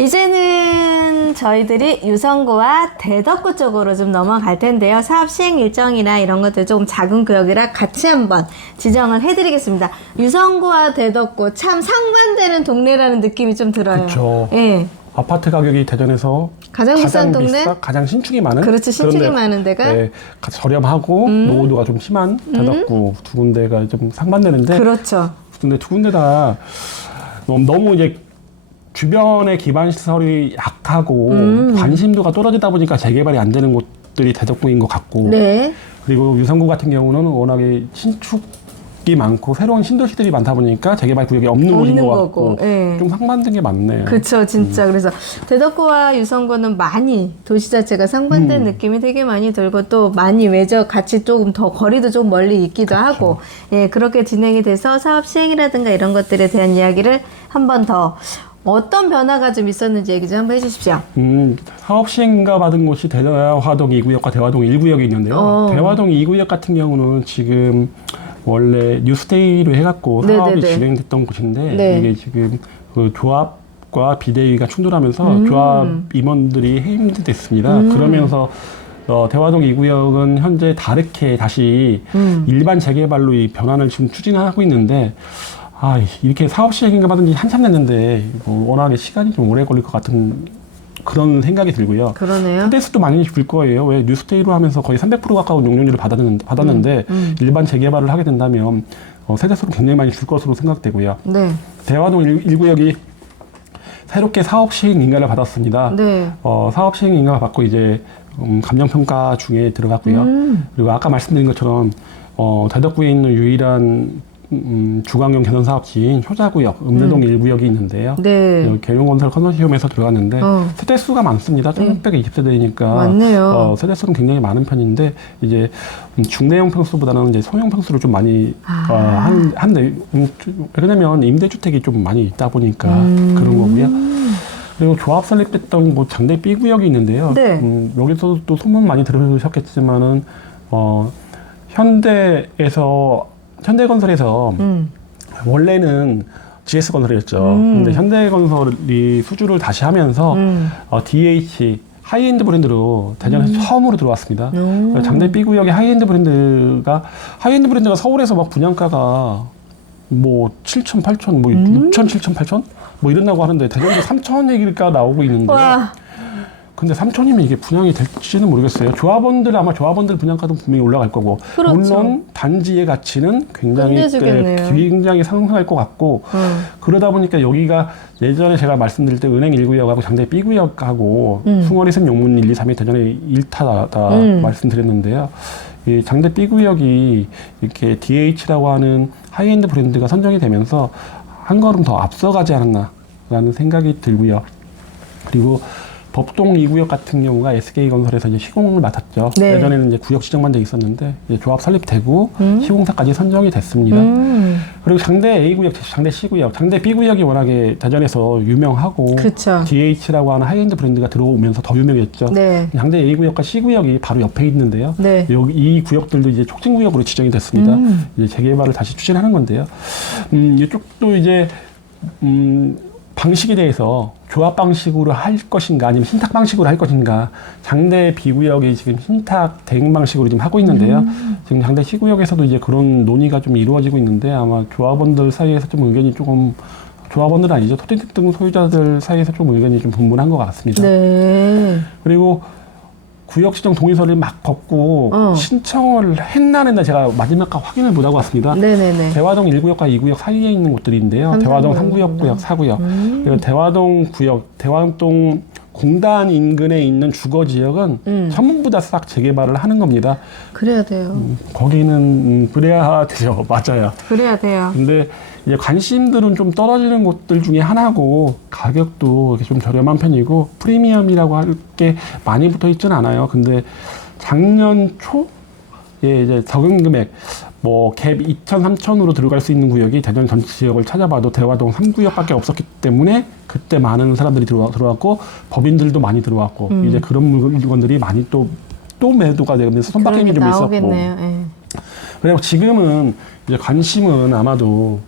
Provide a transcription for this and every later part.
이제는 저희들이 유성구와 대덕구 쪽으로 좀 넘어갈 텐데요. 사업 시행 일정이나 이런 것들 조금 작은 구역이라 같이 한번 지정을 해드리겠습니다. 유성구와 대덕구 참 상반되는 동네라는 느낌이 좀 들어요. 그렇죠. 예. 아파트 가격이 대전에서 가장 비싼 동네? 가장 신축이 많은? 그렇지, 신축이 그런데, 많은 데가? 네, 저렴하고 노후도가 좀 심한 대덕구 두 군데가 좀 상반되는데. 그렇죠. 근데 두 군데 다 너무 이제 주변의 기반 시설이 약하고 관심도가 떨어지다 보니까 재개발이 안 되는 곳들이 대덕구인 것 같고. 네. 그리고 유성구 같은 경우는 워낙에 신축이 많고 새로운 신도시들이 많다 보니까 재개발 구역이 없는 곳인 것 같고 예. 좀 상반된 게 많네요. 그쵸, 진짜. 그래서 대덕구와 유성구는 많이 도시 자체가 상반된 느낌이 되게 많이 들고 또 많이 외적 같이 조금 더 거리도 좀 멀리 있기도 하고, 예, 그렇게 진행이 돼서 사업 시행이라든가 이런 것들에 대한 이야기를 한 번 더 어떤 변화가 좀 있었는지 얘기 좀 한번 해주십시오. 사업 시행가 받은 곳이 대화동 2구역과 대화동 1구역이 있는데요. 대화동 2구역 같은 경우는 지금 원래 뉴스데이로 해갖고 사업이 네네네. 진행됐던 곳인데 네. 이게 지금 그 조합과 비대위가 충돌하면서 조합 임원들이 해임이 됐습니다. 그러면서 대화동 2구역은 현재 다르게 다시 일반 재개발로 이 변환을 지금 추진하고 있는데 이렇게 사업 시행인가 받은 지 한참 됐는데 워낙에 시간이 좀 오래 걸릴 것 같은 그런 생각이 들고요. 그러네요. 세대수도 많이 줄 거예요. 왜 뉴스데이로 하면서 거의 300% 가까운 용적률을 받았는데 일반 재개발을 하게 된다면 세대수도 굉장히 많이 줄 것으로 생각되고요. 네. 대화동 1구역이 새롭게 사업 시행 인가를 받았습니다. 네. 사업 시행 인가를 받고 이제 감정평가 중에 들어갔고요. 그리고 아까 말씀드린 것처럼 대덕구에 있는 유일한 주거환경 개선 사업지인 효자구역, 음대동 1구역이 있는데요. 네. 계룡건설 컨소시엄에서 들어갔는데 세대수가 많습니다. 1620세대니까 맞네요. 세대수는 굉장히 많은 편인데 이제 중대형 평수보다는 이제 소형 평수를 좀 많이 한데 왜냐면 임대주택이 좀 많이 있다 보니까 그런 거고요. 그리고 조합 설립됐던 뭐 장대 B구역이 있는데요. 네. 여기서도 또 소문 많이 들으셨겠지만은 현대건설에서 원래는 GS건설이었죠. 근데 현대건설이 수주를 다시 하면서 DH 하이엔드 브랜드로 대전에서 처음으로 들어왔습니다. 장대 B구역의 하이엔드 브랜드가 서울에서 막 분양가가 뭐 7천, 8천, 뭐 6천, 7천, 8천 뭐 이런다고 하는데 대전도 3천 얘기가 나오고 있는데. 와. 근데 3천이면 이게 분양이 될지는 모르겠어요. 조합원들 분양가도 분명히 올라갈 거고. 그렇죠. 물론 단지의 가치는 굉장히 상승할 것 같고. 그러다 보니까 여기가 예전에 제가 말씀드릴 때 은행 1구역하고 장대 B구역하고 숭어리선 용문 1, 2, 3이 대전에 1타다 말씀드렸는데요. 이 장대 B구역이 이렇게 DH라고 하는 하이엔드 브랜드가 선정이 되면서 한 걸음 더 앞서가지 않았나라는 생각이 들고요. 그리고 법동 2구역 같은 경우가 SK건설에서 이제 시공을 맡았죠. 네. 예전에는 이제 구역 지정만 돼 있었는데 이제 조합 설립되고 시공사까지 선정이 됐습니다. 그리고 장대 A구역, 장대 C구역, 장대 B구역이 워낙에 대전에서 유명하고 그쵸. DH라고 하는 하이엔드 브랜드가 들어오면서 더 유명했죠. 네. 장대 A구역과 C구역이 바로 옆에 있는데요. 네. 여기 이 구역들도 이제 촉진구역으로 지정이 됐습니다. 이제 재개발을 다시 추진하는 건데요. 이쪽도 이제 방식에 대해서 조합 방식으로 할 것인가 아니면 신탁 방식으로 할 것인가 장대 B구역이 지금 신탁 대행 방식으로 지금 하고 있는데요. 지금 장대 C구역에서도 이제 그런 논의가 좀 이루어지고 있는데 아마 조합원들 사이에서 좀 의견이 조금 조합원들은 아니죠. 토지특 등 소유자들 사이에서 좀 의견이 좀 분분한 것 같습니다. 네. 그리고 구역 지정 동의서를 막 걷고 신청을 했나 제가 마지막 확인을 못하고 왔습니다. 네네네. 대화동 1구역과 2구역 사이에 있는 곳들인데요. 대화동 3구역, 구역 4구역. 그리고 대화동 구역, 대화동 공단 인근에 있는 주거 지역은 전부 다 싹 재개발을 하는 겁니다. 그래야 돼요. 거기는 그래야 되죠. 맞아요. 그래야 돼요. 근데 이제 관심들은 좀 떨어지는 곳들 중에 하나고 가격도 이렇게 좀 저렴한 편이고 프리미엄이라고 할 게 많이 붙어 있지는 않아요. 근데 작년 초에 이제 적용 금액 뭐 갭 2천, 3천으로 들어갈 수 있는 구역이 대전 전 지역을 찾아봐도 대화동 3구역밖에 없었기 때문에 그때 많은 사람들이 들어왔고 법인들도 많이 들어왔고 이제 그런 물건들이 많이 또 매도가 되면서 손바뀜이 좀 있었고. 나오겠네요. 그리고 지금은 이제 관심은 아마도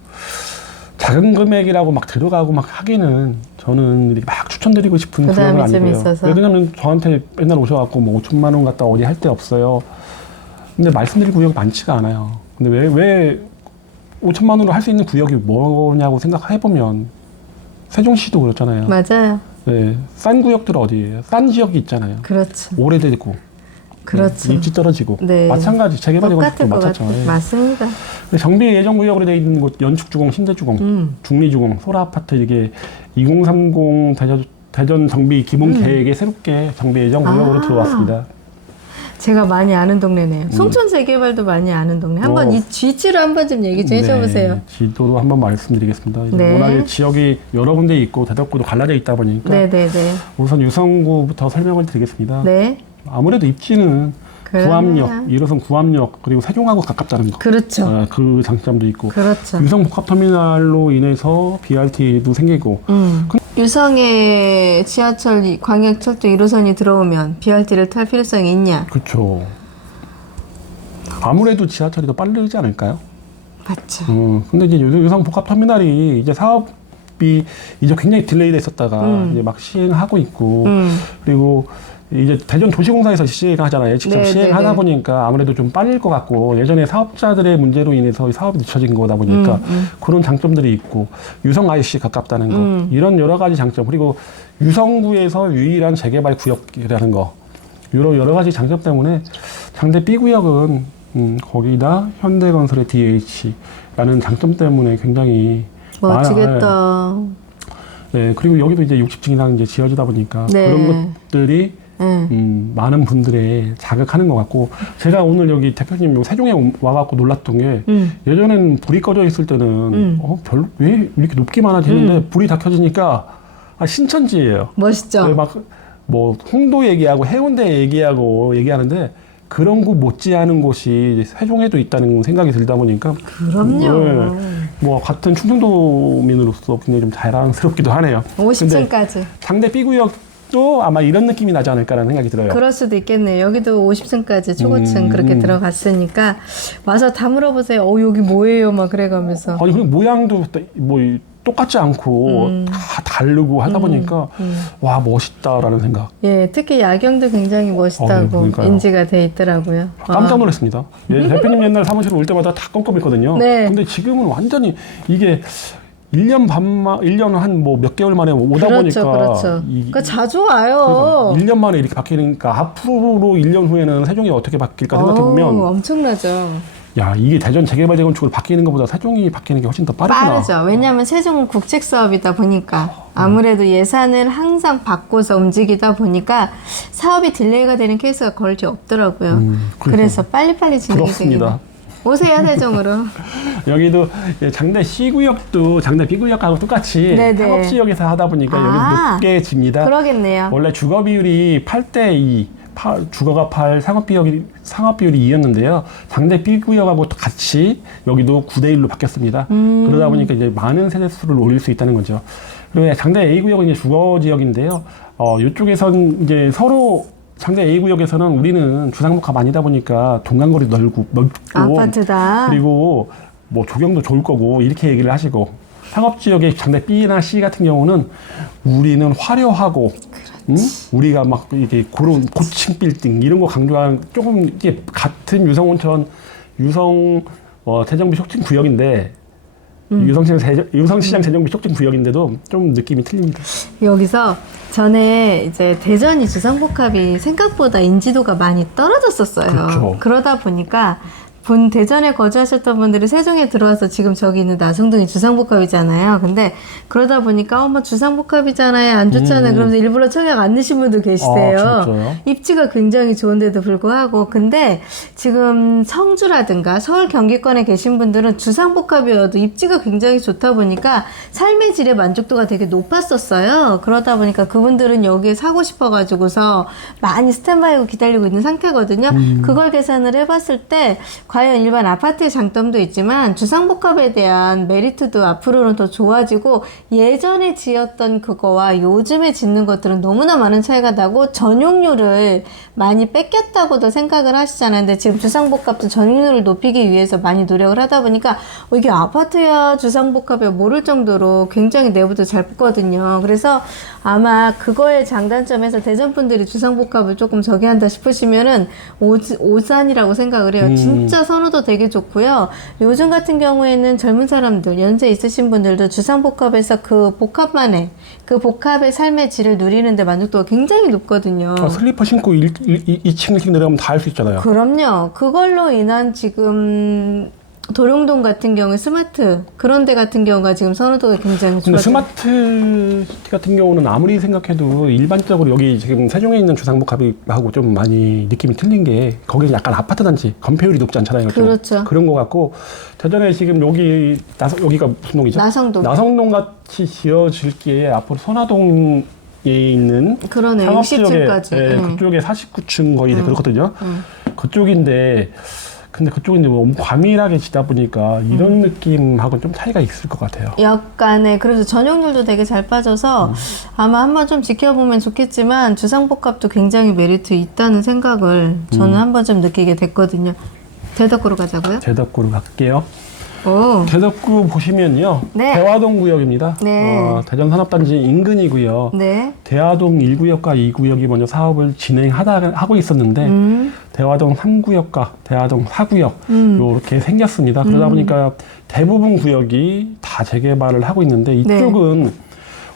작은 금액이라고 막 들어가고 막 하기는 저는 이렇게 막 추천드리고 싶은 구역은 부담이 좀 아니고요. 있어서. 왜냐하면 저한테 맨날 오셔갖고 뭐 5천만 원 갖다 어디 할 데 없어요. 근데 말씀드릴 구역이 많지가 않아요. 근데 왜 5천만 원으로 할 수 있는 구역이 뭐냐고 생각해보면 세종시도 그렇잖아요. 맞아요. 네, 싼 구역들 어디예요? 싼 지역이 있잖아요. 그렇죠. 오래되고 그렇죠. 입지 떨어지고 네. 마찬가지 재개발이고 똑같을 것 마찬가지. 같아요. 맞습니다. 정비 예정 구역으로 되어 있는 곳 연축주공, 신대주공, 중리주공, 소라아파트 이게 2030 대전 정비 기본 계획에 새롭게 정비 예정 구역으로 들어왔습니다. 제가 많이 아는 동네네요. 송촌 재개발도 많이 아는 동네. 한번 이 지치를 한번 좀 얘기 좀 해줘보세요. 네, 지도도 한번 말씀드리겠습니다. 이제 네. 워낙에 지역이 여러 군데 있고 대덕구도 갈라져 있다 보니까 네네네. 우선 유성구부터 설명을 드리겠습니다. 네. 아무래도 입지는 구암역, 1호선 구암역 그리고 세종하고 가깝다는 거. 그렇죠. 그 장점도 있고. 그렇죠. 유성 복합터미널로 인해서 BRT도 생기고. 유성에 지하철, 광역철도 1호선이 들어오면 BRT를 탈 필요성이 있냐? 그렇죠. 아무래도 지하철이 더 빠르지 않을까요? 맞죠. 근데 이제 유성 복합터미널이 이제 사업이 이제 굉장히 딜레이돼 있었다가 이제 막 시행하고 있고. 그리고 이제 대전 도시공사에서 시행하잖아요. 직접 네, 시행하다 네, 네. 보니까 아무래도 좀 빨릴 것 같고 예전에 사업자들의 문제로 인해서 사업이 늦춰진 거다 보니까 그런 장점들이 있고 유성 IC 가깝다는 거 이런 여러 가지 장점 그리고 유성구에서 유일한 재개발 구역이라는 거 이런 여러 가지 장점 때문에 장대 B구역은 거기다 현대건설의 DH라는 장점 때문에 굉장히 멋지겠다. 네, 그리고 여기도 이제 60층 이상 이제 지어지다 보니까 네. 그런 것들이 많은 분들의 자극하는 것 같고 제가 오늘 여기 대표님 요 세종에 와갖고 놀랐던 게 예전에는 불이 꺼져 있을 때는 왜 이렇게 높기만 하지 했는데 불이 다 켜지니까 신천지예요. 멋있죠. 막 뭐 홍도 얘기하고 해운대 얘기하는데 그런 곳 못지않은 곳이 세종에도 있다는 생각이 들다 보니까 그럼요. 뭐 같은 충청도민으로서 굉장히 좀 자랑스럽기도 하네요. 50층까지. 장대 B구역도 아마 이런 느낌이 나지 않을까라는 생각이 들어요. 그럴 수도 있겠네요. 여기도 50층까지 초고층 그렇게 들어갔으니까 와서 다 물어보세요. 여기 뭐예요? 막 그래가면서. 아니 그리고 모양도 뭐 똑같지 않고 다 다르고 하다 보니까 와 멋있다라는 생각. 예, 특히 야경도 굉장히 멋있다고 그러니까요. 인지가 돼 있더라고요. 깜짝 놀랐습니다. 대표님 옛날 사무실 올 때마다 다 껌껌했거든요. 네. 근데 지금은 완전히 이게 1년 반만, 1년 한 뭐 몇 개월 만에 오다 그렇죠, 보니까. 그렇죠. 그러니까 자주 와요. 1년 만에 이렇게 바뀌니까 앞으로 1년 후에는 세종이 어떻게 바뀔까 생각해보면. 엄청나죠. 야, 이게 대전 재개발 재건축으로 바뀌는 것보다 세종이 바뀌는 게 훨씬 더 빠르구나. 빠르죠. 왜냐하면 세종은 국책 사업이다 보니까 아무래도 예산을 항상 받고서 움직이다 보니까 사업이 딜레이가 되는 케이스가 거의 없더라고요. 그래서 빨리빨리 진행이 부럽습니다. 되요 오세요, 세종으로. 여기도 장대 C구역도 장대 B구역하고 똑같이 네네. 상업지역에서 하다 보니까 여기도 높게 집니다. 그러겠네요. 원래 주거 비율이 8대2, 주거가 8, 상업 비율이 2였는데요. 장대 B구역하고 같이 여기도 9대1로 바뀌었습니다. 그러다 보니까 이제 많은 세대수를 올릴 수 있다는 거죠. 그리고 장대 A구역은 이제 주거 지역인데요. 이쪽에선 이제 서로 장대 A구역에서는 우리는 주상복합 아니다 보니까 동간거리도 넓고 아파트다. 그리고 뭐 조경도 좋을 거고 이렇게 얘기를 하시고 상업지역의 장대 B나 C 같은 경우는 우리는 화려하고 우리가 막 이게 그런 고층 빌딩 이런 거 강조한 조금 이게 같은 유성온천 재정비 촉진 구역인데 유성시장 재정비 촉진 구역인데도 좀 느낌이 틀립니다. 여기서 전에 이제 대전이 주상복합이 생각보다 인지도가 많이 떨어졌었어요. 그렇죠. 그러다 보니까 대전에 거주하셨던 분들이 세종에 들어와서 지금 저기 있는 나성동이 주상복합이잖아요. 근데 그러다 보니까 뭐 주상복합이잖아요. 안 좋잖아요. 그러면서 일부러 청약 안 넣으신 분도 계시대요. 진짜요? 입지가 굉장히 좋은데도 불구하고. 근데 지금 성주라든가 서울 경기권에 계신 분들은 주상복합이어도 입지가 굉장히 좋다 보니까 삶의 질의 만족도가 되게 높았었어요. 그러다 보니까 그분들은 여기에 사고 싶어가지고서 많이 스탠바이고 기다리고 있는 상태거든요. 그걸 계산을 해봤을 때 과연 일반 아파트의 장점도 있지만 주상복합에 대한 메리트도 앞으로는 더 좋아지고 예전에 지었던 그거와 요즘에 짓는 것들은 너무나 많은 차이가 나고 전용률을 많이 뺏겼다고도 생각을 하시잖아요. 근데 지금 주상복합도 전용률을 높이기 위해서 많이 노력을 하다 보니까 이게 아파트야 주상복합이야 모를 정도로 굉장히 내부도 잘 붙거든요. 그래서 아마 그거의 장단점에서 대전 분들이 주상복합을 조금 저기 한다 싶으시면은 오산이라고 생각을 해요. 진짜 선호도 되게 좋고요. 요즘 같은 경우에는 젊은 사람들, 연세 있으신 분들도 주상복합에서 그 복합만의 그 복합의 삶의 질을 누리는데 만족도가 굉장히 높거든요. 슬리퍼 신고 2층, 1층 내려가면 다 할 수 있잖아요. 그럼요. 그걸로 인한 지금 도룡동 같은 경우에 스마트 그런 데 같은 경우가 지금 선호도가 굉장히 근데 좋아져요. 스마트 같은 경우는 아무리 생각해도 일반적으로 여기 지금 세종에 있는 주상복합하고 좀 많이 느낌이 틀린 게 거기는 약간 아파트 단지 건폐율이 높지 않잖아요. 그렇죠. 그런 것 같고 대전에 지금 여기가 무슨 동이죠? 나성동. 나성동 같이 지어질 게 앞으로 선화동에 있는 그러네요. 상업지역에 60층까지. 예, 그쪽에 49층 거의 그렇거든요. 그쪽인데 근데 그쪽은 너무 과밀하게 지다 보니까 이런 느낌하고는 좀 차이가 있을 것 같아요. 약간의 그래서 전용률도 되게 잘 빠져서 아마 한번 좀 지켜보면 좋겠지만 주상복합도 굉장히 메리트 있다는 생각을 저는 한번 좀 느끼게 됐거든요. 대덕구로 가자고요? 대덕구로 갈게요. 오. 대덕구 보시면요. 네. 대화동 구역입니다. 네. 대전산업단지 인근이고요. 네. 대화동 1구역과 2구역이 먼저 사업을 하고 있었는데 대화동 3구역과 대화동 4구역 이렇게 생겼습니다. 그러다 보니까 대부분 구역이 다 재개발을 하고 있는데 이쪽은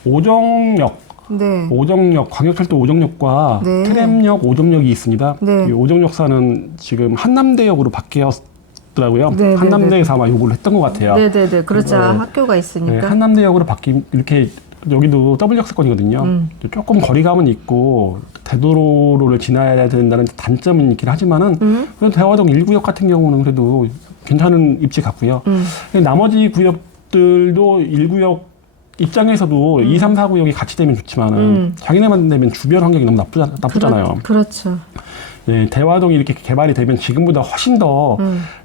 오정역 네. 오정역, 광역철도 오정역과 네. 트램역 오정역이 있습니다. 네. 이 오정역사는 지금 한남대역으로 바뀌었더라고요. 네, 한남대에서 아마 요구를 했던 것 같아요. 네네네. 그렇죠. 네. 학교가 있으니까. 네, 한남대역으로 이렇게 여기도 W역세권이거든요. 조금 거리감은 있고 대도로를 지나야 된다는 단점은 있긴 하지만은 그래도 대화동 1구역 같은 경우는 그래도 괜찮은 입지 같고요. 나머지 구역들도 1구역 입장에서도 2, 3, 4구역이 같이 되면 좋지만은 자기네만 되면 주변 환경이 너무 나쁘잖아요. 그렇죠. 네, 대화동이 이렇게 개발이 되면 지금보다 훨씬 더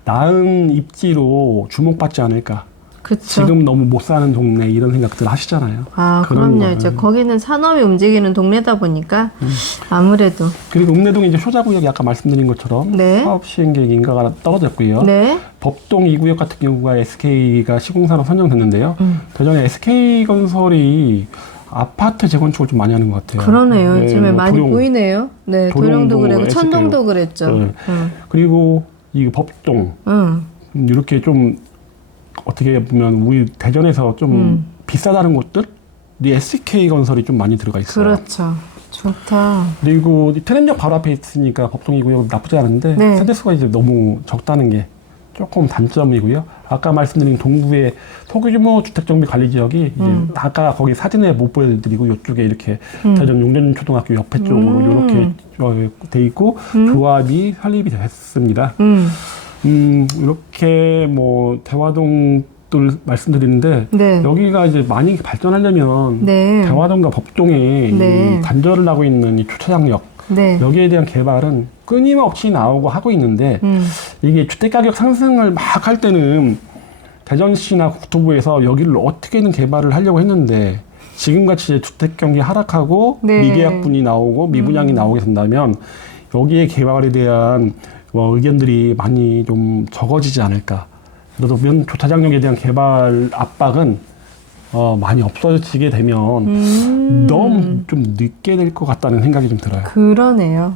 나은 입지로 주목받지 않을까. 그쵸. 지금 너무 못 사는 동네 이런 생각들 하시잖아요. 아, 그럼요. 이제 거기는 산업이 움직이는 동네다 보니까 아무래도. 그리고 읍내동이 이제 효자구역이 아까 말씀드린 것처럼 네. 사업 시행 계획 인가가 떨어졌고요. 네. 법동 2구역 같은 경우가 SK가 시공사로 선정됐는데요. 대전에 SK건설이 아파트 재건축을 좀 많이 하는 것 같아요. 그러네요. 네, 요즘에 많이 도룡, 보이네요. 네, 도룡도 그랬고 SK 요. 천동도 그랬죠. 네. 그리고 이 법동 이렇게 좀 어떻게 보면 우리 대전에서 좀 비싸다는 곳들 이 SK건설이 좀 많이 들어가 있어요. 그렇죠. 좋다. 그리고 트램역 바로 앞에 있으니까 법동 2구역 나쁘지 않은데 네. 세대수가 이제 너무 적다는 게 조금 단점이고요. 아까 말씀드린 동구의 소규모 주택정비관리지역이 이제 아까 거기 사진에 못 보여드리고 이쪽에 이렇게 대전 용전초등학교 옆에 쪽으로 이렇게 돼 있고 조합이 설립이 됐습니다. 이렇게 뭐 대화동을 말씀드리는데 네. 여기가 이제 많이 발전하려면 네. 대화동과 법동에 네. 이 단절을 하고 있는 이 주차장역 네. 여기에 대한 개발은 끊임없이 나오고 하고 있는데 이게 주택가격 상승을 막 할 때는 대전시나 국토부에서 여기를 어떻게든 개발을 하려고 했는데 지금같이 주택 경기 하락하고 네. 미계약분이 나오고 미분양이 나오게 된다면 여기에 개발에 대한 의견들이 많이 좀 적어지지 않을까. 그래도 주차장역에 대한 개발 압박은 많이 없어지게 되면 너무 좀 늦게 될 것 같다는 생각이 좀 들어요. 그러네요.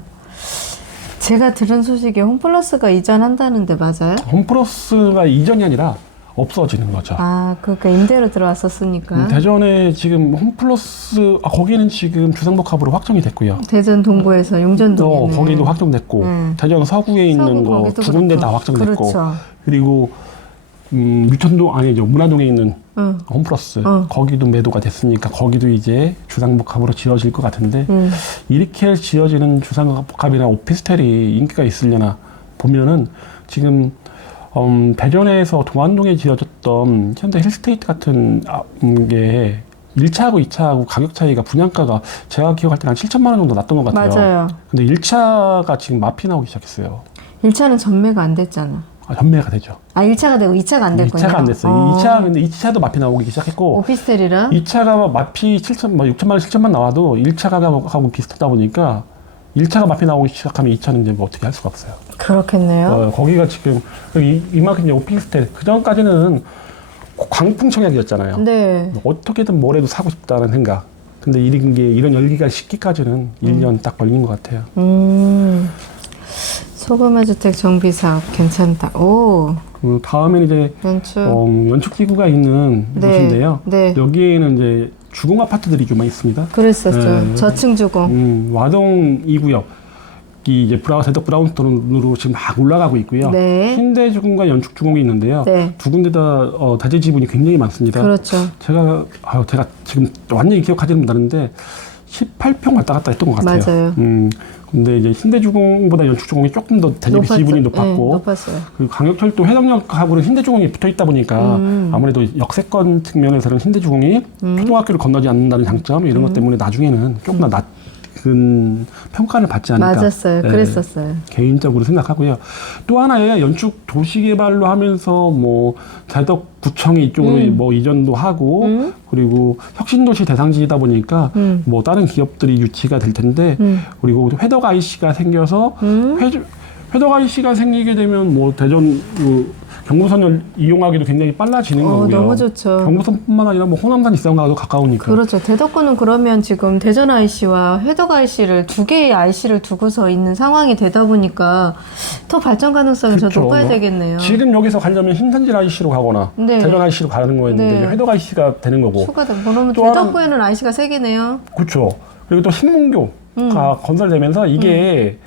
제가 들은 소식에 홈플러스가 이전한다는데 맞아요? 홈플러스가 이전이 아니라 없어지는 거죠. 아, 그러니까 임대로 들어왔었으니까. 대전에 지금 홈플러스 거기는 지금 주상복합으로 확정이 됐고요. 대전 동구에서 용전동에 거기도 확정됐고 대전 서구에 있는 서구 거 거기도 두 군데 다 그렇고. 확정됐고 그렇죠. 그리고 유천동 아니죠 문화동에 있는 홈플러스 거기도 매도가 됐으니까 거기도 이제 주상복합으로 지어질 것 같은데 이렇게 지어지는 주상복합이나 오피스텔이 인기가 있으려나 보면은 지금 대전에서 동안동에 지어졌던 현대 힐스테이트 같은 게 1차하고 2차하고 가격 차이가 분양가가 제가 기억할 때는 한 7천만 원 정도 났던 것 같아요. 맞아요. 근데 1차가 지금 마피 나오기 시작했어요. 1차는 전매가 안 됐잖아. 전매가 되죠. 아, 1차가 되고 2차가 안 됐군요. 2차가 안 됐어요. 2차, 근데 2차도 마피 나오기 시작했고. 오피스텔이라? 2차가 마피 6천만 원, 7천만 나와도 1차 가격하고 비슷하다 보니까 1차가 마피 나오기 시작하면 2차는 이제 뭐 어떻게 할 수가 없어요. 그렇겠네요. 거기가 지금, 이만큼 이제 오피스텔, 그 전까지는 광풍 청약이었잖아요. 네. 어떻게든 뭐라도 사고 싶다는 생각. 근데 이런 열기가 식기까지는 1년 딱 걸린 것 같아요. 소규모 주택 정비 사업 괜찮다. 오. 그 다음에는 이제 연축지구가 있는 네. 곳인데요. 네. 여기에는 이제 주공 아파트들이 좀 있습니다. 그랬었죠. 네. 저층 주공. 와동 2구역. 이 이제 대덕 브라운스톤으로 지금 막 올라가고 있고요. 네. 신대주공과 연축주공이 있는데요. 네. 두 군데 다 대지 지분이 굉장히 많습니다. 그렇죠. 제가 지금 완전히 기억하지는 못하는데 18평 왔다 갔다 했던 것 같아요. 맞아요. 근데 이제 신대주공보다 연축주공이 조금 더 대지 지분이 높았고, 네, 높았어요. 그 광역철도 해덕역하고는 신대주공이 붙어 있다 보니까 아무래도 역세권 측면에서는 신대주공이 초등학교를 건너지 않는다는 장점 이런 것 때문에 나중에는 조금 더 낮은 평가를 받지 않을까. 맞았어요. 네, 그랬었어요. 개인적으로 생각하고요. 또 하나의 연축 도시개발로 하면서 뭐 대덕구청이 이쪽으로 뭐 이전도 하고 그리고 혁신도시 대상지이다 보니까 뭐 다른 기업들이 유치가 될 텐데 그리고 회덕 IC가 생겨서 회덕 IC가 생기게 되면 뭐 대전 경부선을 이용하기도 굉장히 빨라지는 거고요. 너무 좋죠. 경부선뿐만 아니라 뭐 호남산 이성가도 가까우니까. 그렇죠. 대덕구는 그러면 지금 대전 IC와 회덕 IC를 두 개의 IC를 두고서 있는 상황이 되다 보니까 더 발전 가능성이 더 높아야 되겠네요. 지금 여기서 가려면 신산질 IC로 가거나 네. 대전 IC로 가는 거였는데 네. 회덕 IC가 되는 거고. 추가된. 그러면 또 대덕구에는 IC가 세 개네요. 그렇죠. 그리고 또 신문교가 건설되면서 이게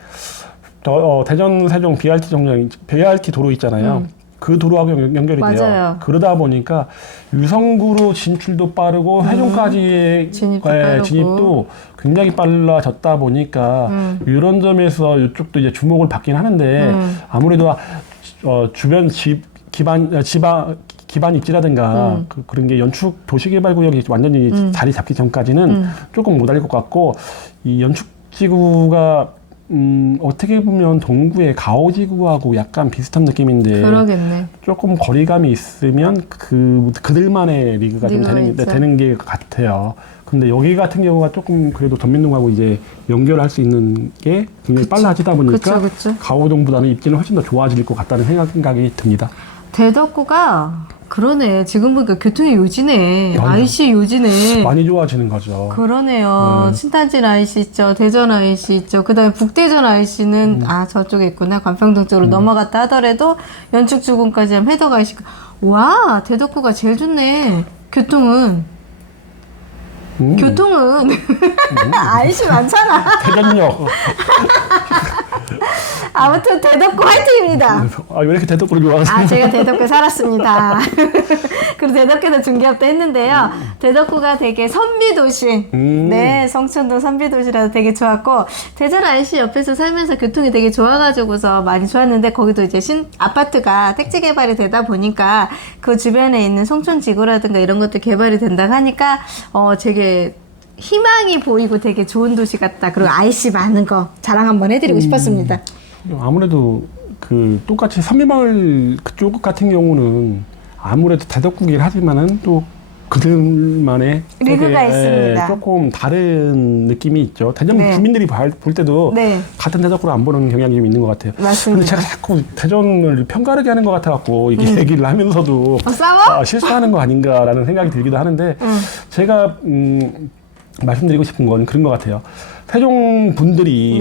대전 세종 BRT 도로 있잖아요. 그 도로하고 연결이 맞아요. 돼요. 그러다 보니까 유성구로 진출도 빠르고 세종까지의 진입도 굉장히 빨라졌다 보니까 이런 점에서 이쪽도 이제 주목을 받긴 하는데 아무래도 주변 기반 입지라든가 그런 게 연축 도시개발구역이 완전히 자리 잡기 전까지는 조금 못할 것 같고 이 연축지구가 어떻게 보면 동구의 가오지구하고 약간 비슷한 느낌인데 그러겠네. 조금 거리감이 있으면 그들만의 리그가 좀 되는 게 같아요. 근데 여기 같은 경우가 조금 그래도 전민동하고 이제 연결할 수 있는 게 굉장히 빨라지다 보니까 가오동보다는 입지는 훨씬 더 좋아질 것 같다는 생각이 듭니다. 대덕구가 그러네. 지금 보니까 교통이 요지네. IC 요지네. 많이 좋아지는 거죠. 그러네요. 신탄진 IC 있죠. 대전 IC 있죠. 그 다음에 북대전 IC는 저쪽에 있구나. 관평동 쪽으로 넘어갔다 하더라도 연축주공까지 하면 회덕 IC. 와, 대덕구가 제일 좋네. 교통은. IC 많잖아. 대전역. 아무튼 대덕구 화이팅입니다. 왜 이렇게 대덕구를 좋아하세요? 제가 대덕구에 살았습니다. 그리고 대덕구에서 중개업도 했는데요. 대덕구가 되게 선비도시. 네, 성촌동 선비도시라서 되게 좋았고, 대전 IC 옆에서 살면서 교통이 되게 좋아가지고서 많이 좋았는데, 거기도 이제 아파트가 택지 개발이 되다 보니까 그 주변에 있는 성촌지구라든가 이런 것도 개발이 된다고 하니까, 되게 희망이 보이고 되게 좋은 도시 같다. 그리고 IC 많은 거 자랑 한번 해드리고 싶었습니다. 아무래도 똑같이 선미마을 그쪽 같은 경우는 아무래도 대덕구긴 하지만은 또 그들만의 리그가 있습니다. 조금 다른 느낌이 있죠. 대전 주민들이 볼 때도 같은 대덕구를 안 보는 경향이 좀 있는 것 같아요. 맞습니다. 근데 제가 자꾸 대전을 평가르게 하는 것 같아갖고 이게 얘기를 하면서도 싸워? 실수하는 거 아닌가라는 생각이 들기도 하는데 제가 말씀드리고 싶은 건 그런 것 같아요. 세종 분들이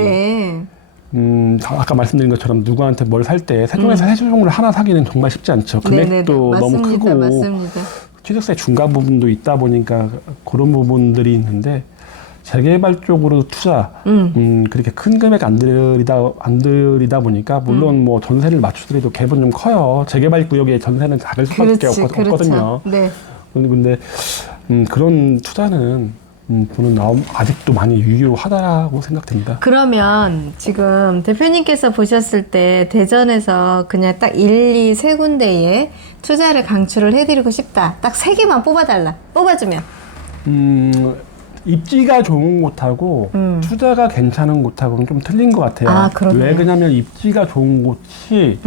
아까 말씀드린 것처럼 누구한테 뭘 살 때 세종에서 세종을 하나 사기는 정말 쉽지 않죠. 금액도 너무 크고 맞습니다. 취득세 중간 부분도 있다 보니까 그런 부분들이 있는데 재개발 쪽으로 투자 그렇게 큰 금액 안 들이다 보니까 물론 뭐 전세를 맞추더라도 갭은 좀 커요. 재개발 구역의 전세는 작을 수밖에 없거든요. 네. 근데 그런 투자는 저는 아직도 많이 유효하다고 생각됩니다. 그러면 지금 대표님께서 보셨을 때 대전에서 그냥 딱 1, 2, 세 군데에 투자를 강추를 해드리고 싶다. 딱 세 개만 뽑아달라. 뽑아주면. 입지가 좋은 곳하고 투자가 괜찮은 곳하고는 좀 틀린 것 같아요. 그렇네요. 왜 그러냐면 입지가 좋은 곳이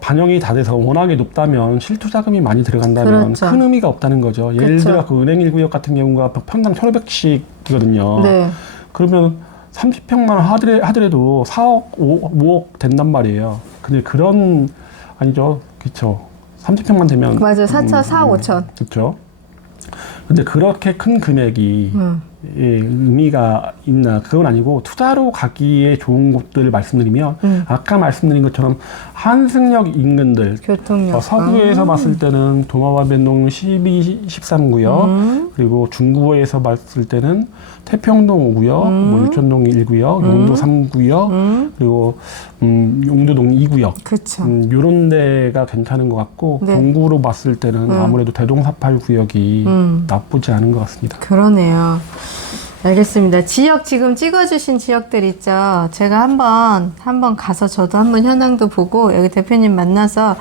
반영이 다 돼서 워낙에 높다면 실투자금이 많이 들어간다면 그렇죠. 큰 의미가 없다는 거죠. 예를 그렇죠. 들어 그 은행 1구역 같은 경우가 평당 1,500씩이거든요. 네. 그러면 30평만 하더라도 4억, 5억 된단 말이에요. 근데 그런 아니죠. 그렇죠. 30평만 되면 맞아요. 4차 4억 5천. 그렇죠. 근데 그렇게 큰 금액이 예, 의미가 있나 그건 아니고 투자로 가기에 좋은 곳들을 말씀드리면 아까 말씀드린 것처럼 한승역 인근들 교통역. 서구에서 봤을 때는 도마와변동 12, 13구역 그리고 중구에서 봤을 때는 태평동 5구역, 뭐 유천동 1구역, 용도 3구역 그리고 용도동 2구역 그렇죠. 요런 데가 괜찮은 것 같고 네. 동구로 봤을 때는 아무래도 대동사팔 구역이 나쁘지 않은 것 같습니다. 그러네요. 알겠습니다. 지역 지금 찍어주신 지역들 있죠. 제가 한번 가서 저도 한번 현황도 보고 여기 대표님 만나서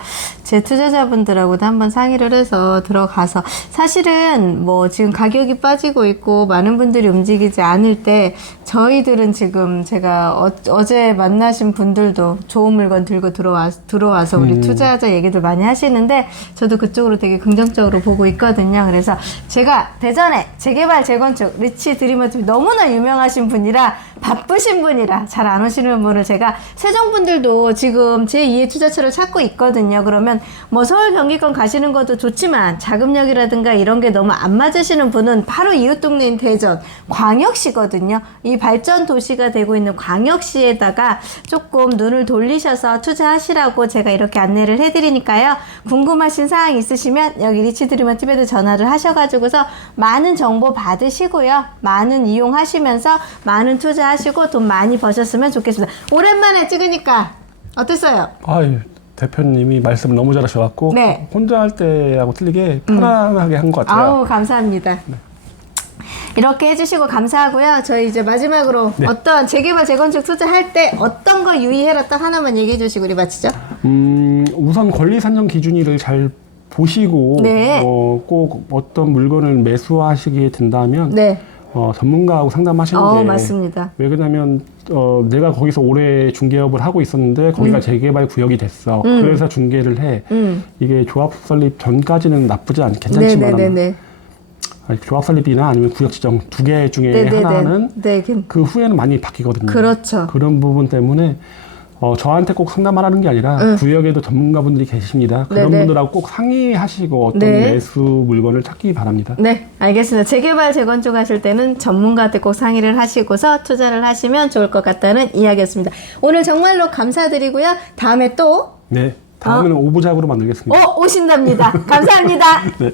제 투자자분들하고도 한번 상의를 해서 들어가서 사실은 뭐 지금 가격이 빠지고 있고 많은 분들이 움직이지 않을 때 저희들은 지금 제가 어제 만나신 분들도 좋은 물건 들고 들어와서 우리 투자자 얘기들 많이 하시는데 저도 그쪽으로 되게 긍정적으로 보고 있거든요. 그래서 제가 대전에 재개발 재건축 리치 드리머팀 너무나 유명하신 분이라 바쁘신 분이라 잘 안 오시는 분을 제가 세종 분들도 지금 제2의 투자처를 찾고 있거든요. 그러면 뭐 서울 경기권 가시는 것도 좋지만 자금력이라든가 이런 게 너무 안 맞으시는 분은 바로 이웃 동네인 대전 광역시거든요. 이 발전 도시가 되고 있는 광역시에다가 조금 눈을 돌리셔서 투자하시라고 제가 이렇게 안내를 해드리니까요. 궁금하신 사항 있으시면 여기 리치드리머 팁에도 전화를 하셔가지고서 많은 정보 받으시고요. 많은 이용하시면서 많은 투자하시고 돈 많이 버셨으면 좋겠습니다. 오랜만에 찍으니까 어땠어요? 아유, 대표님이 말씀을 너무 잘하셔갖고 네. 혼자 할 때하고 틀리게 편안하게 한 것 같아요. 아우 감사합니다. 네. 이렇게 해주시고 감사하고요. 저희 이제 마지막으로 네. 어떤 재개발 재건축 투자할 때 어떤 거 유의해라 딱 하나만 얘기해 주시고 우리 마치죠. 우선 권리 산정 기준일을 잘 보시고 네. 꼭 어떤 물건을 매수하시게 된다면 네. 전문가하고 상담하시는 게 맞습니다. 왜 그러냐면 내가 거기서 오래 중개업을 하고 있었는데 거기가 재개발 구역이 됐어. 그래서 중개를 해. 이게 조합 설립 전까지는 나쁘지 괜찮지만 네네네네. 조합 설립이나 아니면 구역 지정 두 개 중에 네네네. 하나는 네. 그 후에는 많이 바뀌거든요. 그렇죠. 그런 부분 때문에 저한테 꼭 상담하라는 게 아니라 구역에도 전문가분들이 계십니다. 그런 네네. 분들하고 꼭 상의하시고 어떤 네. 매수 물건을 찾기 바랍니다. 네, 알겠습니다. 재개발 재건축 하실 때는 전문가한테 꼭 상의를 하시고서 투자를 하시면 좋을 것 같다는 이야기였습니다. 오늘 정말로 감사드리고요. 다음에 또 네, 다음에는 오부작으로 만들겠습니다. 오신답니다. 감사합니다. 네.